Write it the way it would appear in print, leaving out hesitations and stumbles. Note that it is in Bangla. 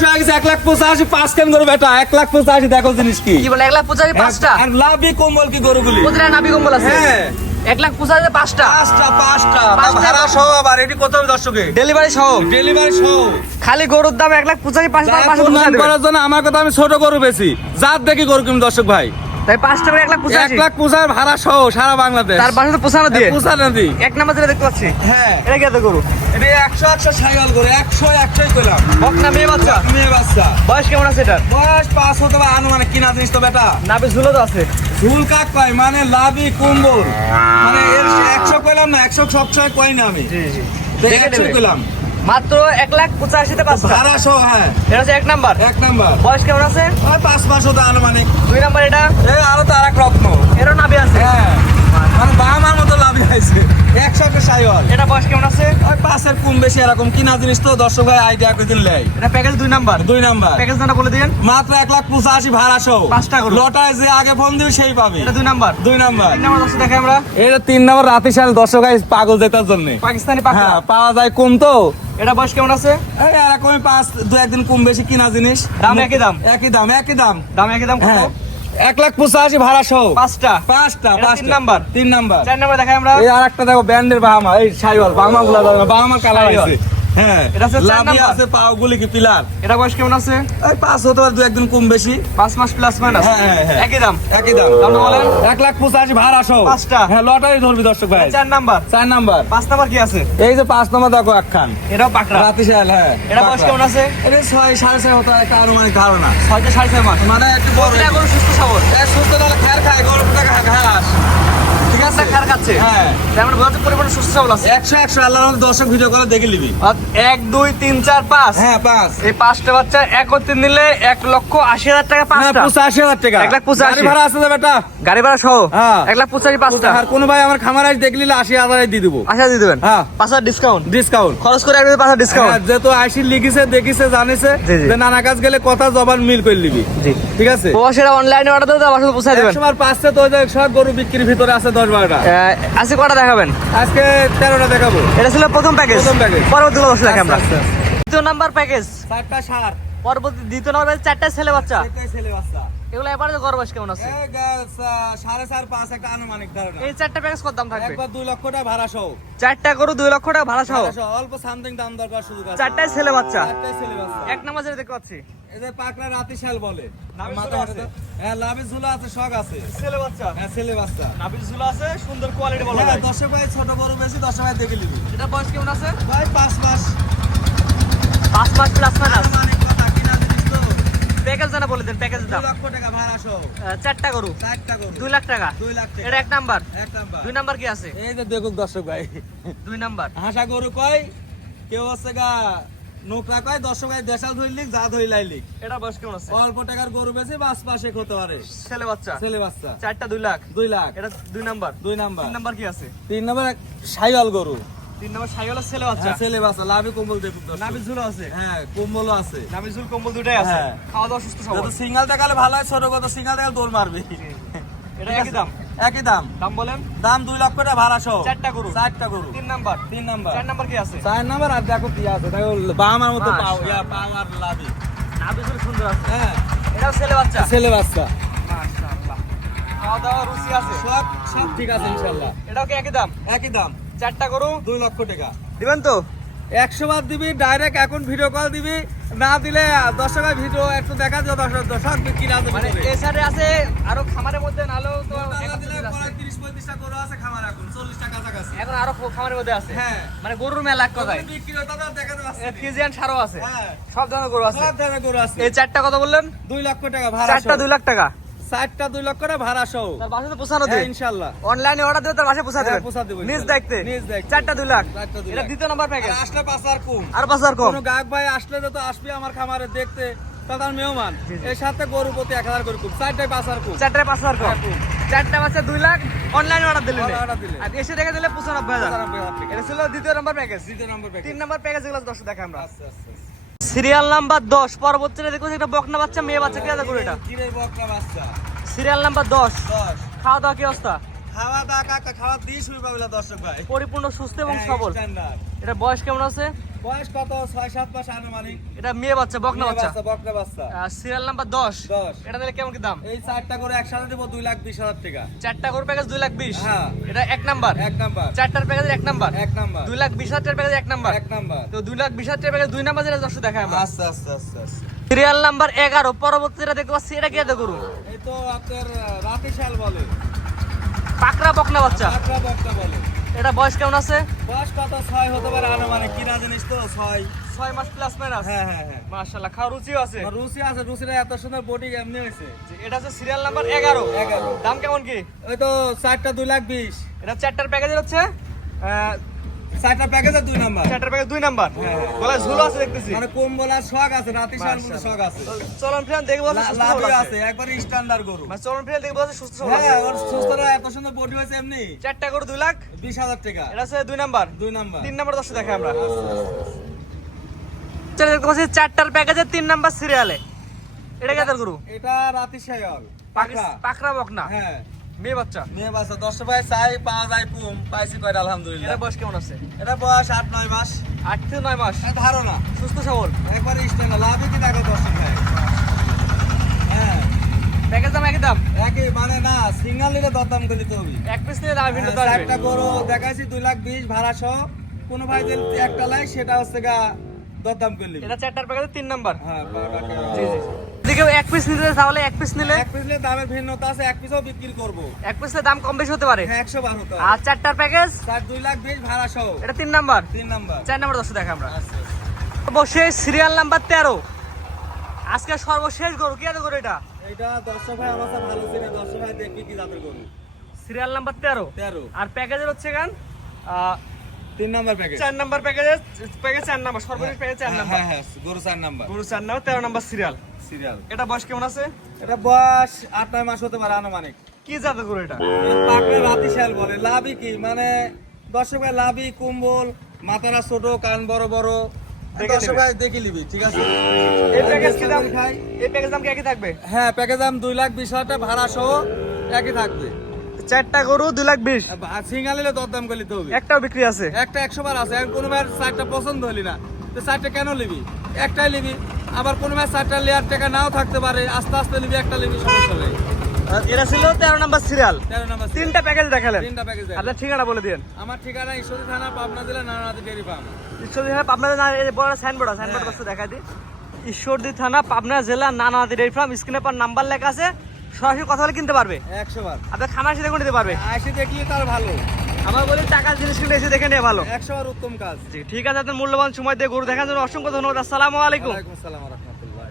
বয়স হয়ে গেছে 1,85,000 পাঁচ কেন গরু বেটা 1,85,000 দেখো জিনিস কি কি বলে 1,85,000 পাঁচটা আর লাভি কম্বল কি গরুগুলি প্রতিটা নাভি কম্বল আছে হ্যাঁ 1,85,000 পাঁচটা পাঁচটা পাঁচটা। ভাড়া সহ আবার এটি কত হবে দর্শকে ডেলিভারি সহ ডেলিভারি সহ খালি গরুর দাম 1,85,000 পাঁচটা পাঁচশো নাম করার জন্য আমার কথা আমি ছোট গরু বেশি জাত দেখি গরু কিনবো দর্শক ভাই তাই পাঁচটা করে 1,85,000 1,85,000 ভাড়া সহ সারা বাংলাদেশ তার পাশে তো পোষানো দিয়ে পুষানো দি এক নাম্বার যেটা দেখতে পাচ্ছি হ্যাঁ এটা কি এত গরু এটা 100 সাইকেল গরু 100 কইলাম বকনা মেয়ে বাচ্চা মেয়ে বাচ্চা বয়স কেমন আছে এটার বয়স 5 হতে বা আনুমানিক কিনা জিনিস তো বেটা নাভি ঝুলো তো আছে ঝুল কাক পাই মানে লাভি কুম্বল মানে এর 100 কইলাম না 100 সবসময় কই না আমি জি জি দেখে 100 কইলাম মাত্র 1,85,000 পাঁচটা ভাড়া সহ হ্যাঁ এটা হচ্ছে এক নাম্বার এক নাম্বার বয়স কেমন আছে ওই 5 মাস হতে আনুমানিক দুই নাম্বার এটা এই আরো তো আরেক রত্ন এরও নাভি আছে হ্যাঁ মানে বামার মতো লাভি হয়েছে 100 সাইকেল এটা বয়স কেমন আছে ওই পাঁচের কম বেশি এরকম কিনা জিনিস তো দর্শক ভাই আইডিয়া করে দিন লাই এটা প্যাকেজ দুই নাম্বার 2 নাম্বার প্যাকেজ দামটা বলে দিন মাত্র 1,85,000 ভাড়া সহ পাঁচটা গরু। লটায় যে আগে ফোন দিবে সেই পাবে এটা দুই নাম্বার 2 নাম্বার তিন নাম্বার দর্শক দেখাই আমরা এটা 3 নাম্বার রাতে সাল দর্শক ভাই পাগল জেতার জন্য পাকিস্তানি পাখা হ্যাঁ পাওয়া যায় কম তো এটা বয়স কেমন আছে এই এরকমই 5-2 কম বেশি কিনা জিনিস দাম একই দাম একই দাম দাম একই দাম কত হ্যাঁ 1,85,000 ভাড়া সহ পাঁচটা পাঁচটা এটা তিন নাম্বার। 3 নাম্বার চার নাম্বার দেখাই আমরা এই আরেকটা দেখো ব্যান্ডের বাহামা এই সাইওয়াল বাহামা গুলা দেখো বাহামা কালার সাইওয়াল। আছে হ্যাঁ এটা হচ্ছে চার লাভি নাম্বার। আছে পাও গুলি কি পিলার এটা বয়স কেমন আছে এই 5 হতে পারে 2 কম বেশি 5 মাস প্লাস মাইনাস হ্যাঁ, হ্যাঁ, হ্যাঁ। একই দাম একই দাম দামটা বলেন 1,85,000 ভাড়া সহ পাঁচটা। হ্যাঁ লটারি ধরবি দর্শক ভাই চার নাম্বার 4 নাম্বার পাঁচ নাম্বার কি আছে এই যে 5 নাম্বার দেখো একখান এটাও পাকড়া রাতে সাল হ্যাঁ এটা বয়স কেমন আছে এটা 6-6.5 হতে একটা আনুমানিক ধারণা 6.5 মাস মানে একটু বড় প্রতিটা গরু সুস্থ সবল সুস্থ তাহলে খায় গরম টাকা ঘাস ঠিক আছে খার খাচ্ছে হ্যাঁ তার মানে বোঝাতে পরিমাণে সুস্থ সবল আছে 100 আল্লাহর রহমতে দর্শক ভিডিও করে দেখে নিবি 1 2 3 4 5 হ্যাঁ 5 এই পাঁচটা বাচ্চা একত্রে নিলে 1,80,000 টাকা পাঁচটা 85,000 টাকা 1,85,000 গাড়ি ভাড়া আছে তো বেটা গাড়ি ভাড়া সহ হ্যাঁ। 1,85,000 পাঁচটা আর কোন ভাই আমার খামার আজ দেখলি 80,000 দিয়ে দিব আচ্ছা দিয়ে দেবেন হ্যাঁ। 5,000 ডিসকাউন্ট ডিসকাউন্ট খরচ করে একদম 5,000 ডিসকাউন্ট যেহেতু আইসি লিখিছে দেখিছে জানিছে জি, জি। যে নানা কাজ গেলে কথা জবান মিল করে নিবি জি ঠিক আছে সেটা অনলাইনে অর্ডার দিতে আমার সাথে পৌঁছে দেবেন 100 বার পাঁচটা তো ওই যে সব গরু বিক্রির ভিতরে আছে 10-12টা আজকে কটা দেখাবেন আজকে 13টা দেখাবো এটা ছিল প্রথম প্যাকেজ প্রথম package। পরবর্তী অবশ্যই দেখাই আমরা আচ্ছা, আচ্ছা। দ্বিতীয় নাম্বার প্যাকেজ 4টা সার পরবর্তী দ্বিতীয় নাম্বার চারটা ছেলে বাচ্চা এটাই ছেলে বাচ্চা এগুলো এবারে গড় বয়স কেমন আছে এই 4.5 একটা আনুমানিক ধারণা এই চারটা প্যাকেজ কত দাম থাকবে একবার 2 লক্ষ টাকা ভাড়া সহ চারটা গরু 2 লক্ষ টাকা ভাড়া সহ অল্প সামথিং দাম দরকার সুযোগ আছে চারটায় ছেলে বাচ্চা চারটাই ছেলে বাচ্চা এক নাম্বার যেটা দেখতে পাচ্ছি এদের পাকড়া রাতি শাল বলে নাভি মাথা ঝুলা আছে আছে। হ্যাঁ লাভি ঝুলা আছে শখ আছে ছেলে বাচ্চা হ্যাঁ ছেলে বাচ্চা নাভির ঝুলা আছে সুন্দর কোয়ালিটি বলা হ্যাঁ যায় 10 ভাই ছোট বড় বেশি 10 ভাই দেখে নিবি এটা বয়স কেমন আছে ভাই 5 মাস 5 মাস প্লাস মাইনাস আনুমানিক কথা কিনা জিনিস তো প্যাকেজ জানা বলে দেন প্যাকেজ 2 দাম লক্ষ টাকা ভাড়া সহ চারটা গরু 4টা গরু 2 লাখ টাকা 2 লাখ টাকা এটা এক নাম্বার এক নাম্বার 2 নাম্বার কি আছে এই যে দেখুক দর্শক ভাই 2 নাম্বার হাসা গরু কয় কেউ হচ্ছে গা নোকরা কয় দর্শক ভাই দেশাল ধরলিক যা ধইলাইলিক এটা বয়স কেমন আছে অল্প টাকার গরু বেশি বাস পাশে হতে পারে ছেলে বাচ্চা ছেলে বাচ্চা চারটা 2 লাখ 2 লাখ এটা 2 নাম্বার 2 নাম্বার 3 নাম্বার কি আছে 3 নাম্বার সাইওয়াল গরু 3 নাম্বার সাইওয়ালা ছেলে বাচ্চা হ্যাঁ ছেলে বাচ্চা লাভি কম্বল দেখুক দর্শক নাভির ঝুলা আছে হ্যাঁ কম্বলও আছে নাভির ঝুল কম্বল দুটাই আছে হ্যাঁ। খাওয়া দাওয়া সুস্থ সবল যত সিঙ্গেল দেখালে ভালো হয় ছোট কত সিঙ্গেল দেখালে দৌড় মারবে এটা একই দাম একই দাম দাম বলেন দাম 2 লক্ষ টাকা ভাড়া সহ চারটা গরু 4টা গরু 3 নাম্বার 3 নাম্বার 4 নাম্বার কি আছে 4 নাম্বার আর দেখো কি আছে দেখো বামার মতো পাও মাশাআল্লাহ। ইয়া পাও আর লাভি নাভির ঝুল সুন্দর আছে হ্যাঁ এটাও ছেলে বাচ্চা ছেলে বাচ্চা মাশাআল্লাহ খাওয়া দাওয়া রুচি আছে সব সব ঠিক আছে ইনশাআল্লাহ এটাও কি একই দাম একই দাম চারটা গরু 2 লক্ষ টাকা দিবেন তো 100 বার দিবি ডাইরেক্ট এখন ভিডিও কল দিবি না দিলে দর্শকের ভিডিও একটু দেখা দিও দর্শক কি না মানে এই সাইডে আছে আরো খামারের মধ্যে নালো তো দিলে 30-35টা গরু আছে খামার এখন 40 টাকা কাছাকাছি এখন আরো খামারের মধ্যে আছে হ্যাঁ মানে গরুর মেলা এক কথায় বিক্রি হতো না দেখাতে পাচ্ছি ফিজিয়ান সারও আছে হ্যাঁ সব ধরনের গরু আছে সব ধরনের গরু আছে এই চারটা কত বললেন 2 লক্ষ টাকা ভাড়া চারটা 2 লাখ টাকা 4টা 2 লক্ষ টাকা ভাড়া সহ তার বাসায় তো পোষানো হ্যাঁ দেয় ইনশাআল্লাহ অনলাইনে অর্ডার দিলে তার বাসায় পোষা হ্যাঁ, দেবেন পোষা দেবো, নিজ ইনশাআল্লাহ। দেখতে নিজ দেখতে। চারটা 2 লাখ চারটা 2 এটা লাখ। দ্বিতীয় নাম্বার প্যাকেজ আর আসলে 5 আর কম আর 5,000 কম কোনো গায়ক ভাই আসলে তো আসবে আমার খামারে দেখতে তার মেহমান জি, জি। এর সাথে গরু প্রতি 1000 করে কম 4টায় 5 আর কম চারটায় 5,000 কম কম। চারটা বাচ্চা 2 লাখ অনলাইনে অর্ডার দিলেন অর্ডার দিলে। আর এসে দেখে দিলে 95,000 95,000 টাকা। এটা ছিল দ্বিতীয় নাম্বার প্যাকেজ দ্বিতীয় নম্বর প্যাকেজ 3 নাম্বার প্যাকেজ এগুলো 10 দেখা আমরা আচ্ছা আচ্ছা সিরিয়াল নাম্বার 10 পরবর্তীতে দেখো একটা বকনা বাচ্চা মেয়ে বাচ্চা কি আছে করে এটা কি রে বকরা বাচ্চা সিরিয়াল নাম্বার 10 10 খাওয়া দাওয়া কি অবস্থা খাওয়া দাওয়া কাকা খাওয়া দিয়ে শুরু পাবিলা দর্শক ভাই পরিপূর্ণ সুস্থ এবং হ্যাঁ, সবল standard। এটা বয়স কেমন আছে বয়স কত 6-7 মাস আনুমানিক। এটা মেয়ে বাচ্চা বকনা বাচ্চা। বকনা বাচ্চা। Serial number 10। 10 এটা দিলে কেমন কি দাম? এই 4টা করে একসাথে দেব 2,20,000 টাকা। 4টা করে প্যাকেজ 2,20,000। হ্যাঁ এটা এক নাম্বার। এক নাম্বার। 4টার প্যাকেজ এক নাম্বার। 2,20,000 টাকার প্যাকেজ এক নাম্বার। এক নাম্বার। তো 2,20,000 টাকার প্যাকেজ 2 নাম্বার যেটা দর্শক দেখায় আমরা। আচ্ছা আচ্ছা আচ্ছা আচ্ছা। সিরিয়াল নাম্বার 11 পরবর্তীটা দেখতে পাচ্ছি, এটা কি এত করু? এই তো আপনার রাতিশাল বলে। পাকড়া বকনা বাচ্চা। পাকড়া বকনা বলে। এটা বয়স কেমন আছে? বয়স কত 6 হতে পারে আনুমানিক, কিনা জিনিস তো 6 মাস প্লাস মাইনাস। হ্যাঁ হ্যাঁ হ্যাঁ। মাশাআল্লাহ, খাওয়ার রুচিও আছে। রুচি আছে, রুচিটা এত সুন্দর বডি এমনি হয়েছে। এটা হচ্ছে সিরিয়াল নাম্বার 11। 11। দাম কেমন কি? ওই তো 4টা 2,20,000। এটা 4টার প্যাকেজ হচ্ছে 4টা প্যাকেজে 2 নাম্বার। 4টার package 2 number. হ্যাঁ। গলায় ঝুলো আছে দেখতেছি। মানে কম্বল আর শখ আছে, রাতিশাল মধ্যে শখ আছে। তো চলন ফিরান দেখবো লাভি আছে, একবারে স্ট্যান্ডার্ড গরু। মানে চলন ফিরান দেখবো সুস্থ সবল আছে। হ্যাঁ ওর সুস্থরা এত সুন্দর বডি হয়েছে এমনি। 4টা করে 20,000 টাকা। এটা হচ্ছে 2 নাম্বার। 2 নাম্বার। 3 নাম্বার দর্শক দেখাই আমরা। চলে দেখতে পাচ্ছি 4টার প্যাকেজে 3 নাম্বার সিরিয়ালে। এটা কেদার গরু? এটা রাতিশাল পাকড়া বকনা। হ্যাঁ মেয়ে বাচ্চা। মেয়ে বাচ্চা। 10 ভাই চাই পাওয়া যায় কম, পাইছি কয়টা আলহামদুলিল্লাহ। এটা বয়স কেমন আছে? এটা বয়স 8-9 মাস। 8 থেকে 9 মাস। এটা ধারণা সুস্থ সবল। একবারে স্ট্যান্ডার্ড। লাভই কি দেখো 10 ভাই। হ্যাঁ প্যাকেজ দাম একই দাম। একই মানে না, সিঙ্গেল নিলে দরদাম করে দিতে হবে। এক পিস নিলে দাম ভিন্ন তো আসবে। 4টা গরু দেখাইছি 2,20,000 ভাড়া সহ। কোন ভাই যদি একটা লাই সেটা হচ্ছে গা দরদাম করে নিবে। এটা 4টার প্যাকেজে 3 নাম্বার। হ্যাঁ জি জি। যদি এক পিস নিতে তাহলে এক পিস নিলে এক পিস নিলে দামের ভিন্নতা আছে, এক পিসও বিক্রি করব। এক পিসের দাম কম বেশি হতে পারে। হ্যাঁ 100 বার হতো। আর 4টার প্যাকেজ 2,20,000 ভাড়া সহ। এটা 3 নাম্বার। 3 নাম্বার। 4 নাম্বার দর্শক দেখা আমরা। আচ্ছা বসে সিরিয়াল নাম্বার 13। আজকে সর্বশেষ গরু কি এত গরু এটা? এটা 10 ভাই আমার কাছে ভালো ছিল। 10 ভাই দেখি কি জাতের গরু। Serial number 13। 13 আর প্যাকেজের হচ্ছে গান 3 নাম্বার প্যাকেজ। 4 নাম্বার প্যাকেজের প্যাকেজ 4 নাম্বার সর্বশেষ প্যাকেজ 4 নাম্বার। হ্যাঁ হ্যাঁ গরু 4 নাম্বার। গরু 4 নাম্বার 13 নাম্বার সিরিয়াল। এটা বয়স কেমন আছে? এটা বয়স 8-9 মাস হতে পারে আনুমানিক। কি জাতের গরু এটা? পাকড়া রাতিশাল বলে। লাভই কি মানে 10 ভাই লাভই কম্বল, মাথারা ছোট, কান বড় বড়। দেখে 10 ভাই দেখে নিবি, ঠিক আছে? এই প্যাকেজ কি দাম? খাই। এই প্যাকেজ দাম কি একই থাকবে? হ্যাঁ প্যাকেজ দাম 2,20,000 টাকা ভাড়া সহ একই থাকবে। 4টা গরু 2,20,000। আর সিঙ্গেল নিলে দরদাম করে নিতে হবে। একটাও বিক্রি আছে? একটা 100 বার আছে। আর কোনো ভাই 4টা পছন্দ হলি না, তো 4টা কেন নিবি? একটাই নিবি। আবার কোনো ভাই 4টা লেয়ার টাকা নাও থাকতে পারে, আস্তে আস্তে নিবি, একটা নিবি, সমস্যা নেই। আর এরা ছিল 13 নাম্বার সিরিয়াল। 13 নাম্বার। 3টা প্যাকেজ দেখালেন। 3টা প্যাকেজ। আপনার ঠিকানা বলে দিন। আমার ঠিকানা ঈশ্বরদী থানা, পাবনা জেলা, নারায়ণগঞ্জ ডেইরি ফার্ম। ঈশ্বরদী থানা পাবনা জেলা, এই বড় সাইনবোর্ড বক্সে দেখাই দিই। ঈশ্বরদী থানা পাবনা জেলা, নানাহাটি ডেইরি ফার্ম। স্ক্রিনে পর নাম্বার লেখা আছে, সরাসরি কথা বলে কিনতে পারবে। 100 বার। আপনার খামার সাথে করে নিতে পারবে। এসে দেখলে তার ভালো। আমার বলি টাকার জিনিস কিনলে এসে দেখে নিয়ে ভালো। 100 বার উত্তম কাজ। জি ঠিক আছে, আপনার মূল্যবান সময় দিয়ে গরু দেখার জন্য অসংখ্য ধন্যবাদ। আসসালামু আলাইকুম। ওয়ালাইকুম আসসালাম ওয়া রাহমাতুল্লাহ।